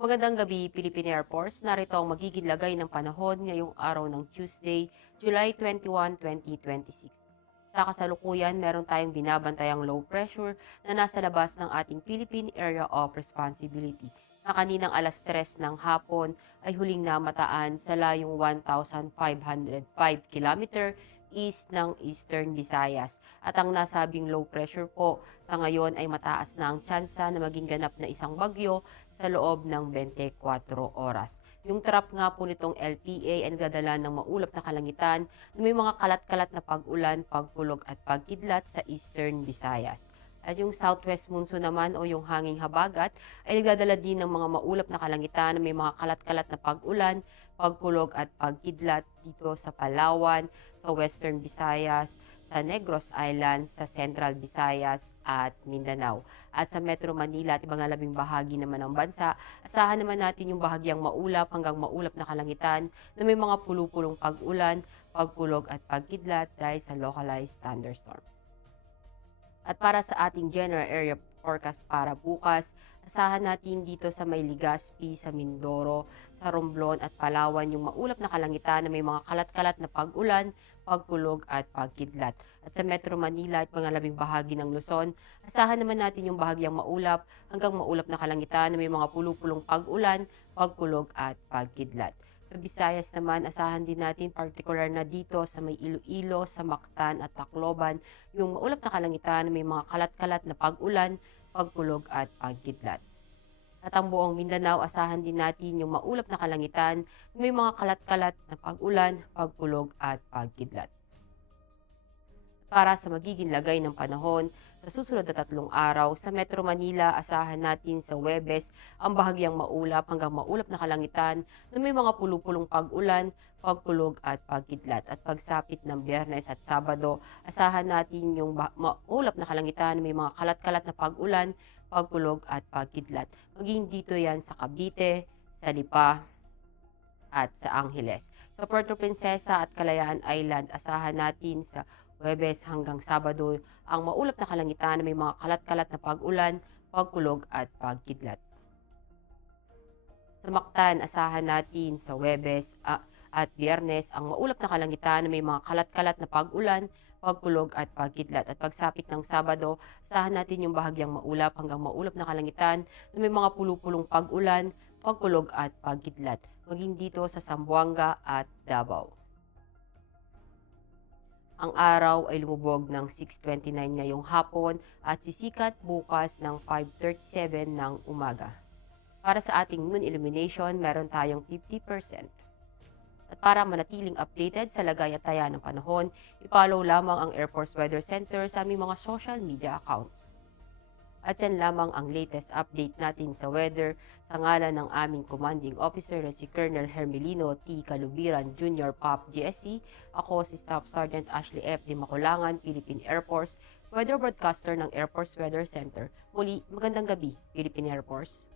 Magandang gabi, Philippine Air Force. Narito ang magiging lagay ng panahon ngayong araw ng Tuesday, July 21, 2026. Sa kasalukuyan, meron tayong binabantayang low pressure na nasa labas ng ating Philippine Area of Responsibility na kaninang alas 3 ng hapon ay huling namataan sa layong 1,505 km east ng Eastern Visayas. At ang nasabing low pressure po sa ngayon ay mataas na ang tsansa na maging ganap na isang bagyo sa loob ng 24 oras. Yung trap nga po nitong LPA ay nagdadala ng maulap na kalangitan na may mga kalat-kalat na pag-ulan, pagpulog at pagkidlat sa Eastern Visayas. At yung southwest monsoon naman o yung hanging habagat ay nagdadala din ng mga maulap na kalangitan na may mga kalat-kalat na pag-ulan, pagkulog at pagkidlat dito sa Palawan, sa Western Visayas, sa Negros Island, sa Central Visayas at Mindanao. At sa Metro Manila at ibang labing bahagi naman ng bansa, asahan naman natin yung bahagyang maulap hanggang maulap na kalangitan na may mga pulupulong pag-ulan, pagkulog at pagkidlat dahil sa localized thunderstorm. At para sa ating general area forecast para bukas, asahan natin dito sa may Legazpi, sa Mindoro, sa Romblon at Palawan yung maulap na kalangitan na may mga kalat-kalat na pag-ulan, pagkulog at pagkidlat. At sa Metro Manila at mga labing bahagi ng Luzon, asahan naman natin yung bahagyang maulap hanggang maulap na kalangitan na may mga pulupulong pag-ulan, pagkulog at pagkidlat. Sa Visayas naman, asahan din natin partikular na dito sa may Iloilo, sa Mactan at Tacloban, yung maulap na kalangitan na may mga kalat-kalat na pag-ulan, pagkulog at pagkidlat. At ang buong Mindanao, asahan din natin yung maulap na kalangitan na may mga kalat-kalat na pag-ulan, pagkulog at pagkidlat. Para sa magiging lagay ng panahon sa susunod na 3 araw, sa Metro Manila, asahan natin sa Huwebes ang bahagyang maulap hanggang maulap na kalangitan na may mga pulupulong pag-ulan, pagkulog at pagkidlat. At pagsapit ng Biyernes at Sabado, asahan natin yung maulap na kalangitan na may mga kalat-kalat na pag-ulan, pagkulog at pagkidlat. Maging dito yan sa Cavite, sa Lipa, at sa Angeles. Sa Puerto Princesa at Kalayaan Island, asahan natin sa Huwebes hanggang Sabado ang maulap na kalangitan na may mga kalat-kalat na pag-ulan, pagkulog at pagkidlat. Sa Mactan, asahan natin sa Huwebes at Biyernes ang maulap na kalangitan na may mga kalat-kalat na pag-ulan, pagkulog at pagkidlat. At pagsapit ng Sabado, asahan natin yung bahagyang maulap hanggang maulap na kalangitan na may mga pulupulong pag-ulan, pagkulog at pagkidlat. Maging dito sa Zamboanga at Davao. Ang araw ay lumubog ng 6:29 ngayong hapon at sisikat bukas ng 5:37 ng umaga. Para sa ating moon illumination, meron tayong 50%. At para manatiling updated sa lagay at taya ng panahon, i-follow lamang ang Air Force Weather Center sa aming mga social media accounts. At yan lamang ang latest update natin sa weather sa ngalan ng aming commanding officer na si Colonel Hermelino T. Calubiran Jr. POP GSC. Ako si Staff Sergeant Ashley F. Di Maculangan, Philippine Air Force, weather broadcaster ng Air Force Weather Center. Muli, magandang gabi, Philippine Air Force.